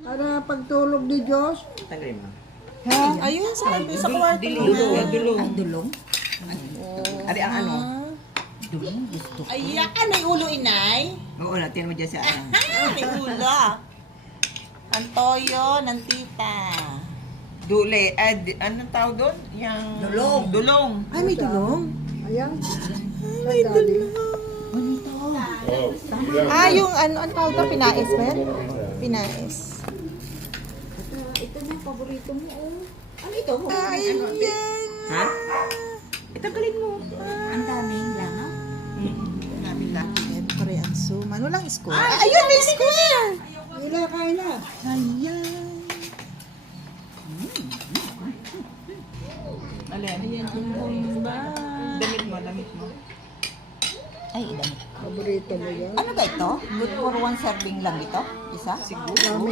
Para pagtulog ni Diyos. Tagalin mo. Ha? Ayun, sabi sa kwarto mo. Dulong. Ay, dulong. Ari ang ano? Dulong, gusto ko. Ay, may ulo, inay. Oo, natin mo dyan sa ano. May ulo. Ang toyo ng tita. Dule. Anong tawag doon? Yang... Dulong. Dulong. Ay, may tulong. Ayan. Ay, daddy. Ah, yung ano tawag ito? Pinais ba yan? Pinais. Ito na yung paborito mo, oh. Ano ito? Ay, yan. Ha? Itagalin mo. Ang daming langaw. Namin lang. Siyempre, ang suman. Walang square. Ayun, may square! Ila, kain na. Ayan. Alin? Damit mo, damit mo. Ay, idamit. Paborito mo yan. Ano ba ito? Good for one serving lang ito? Isa? Siguro.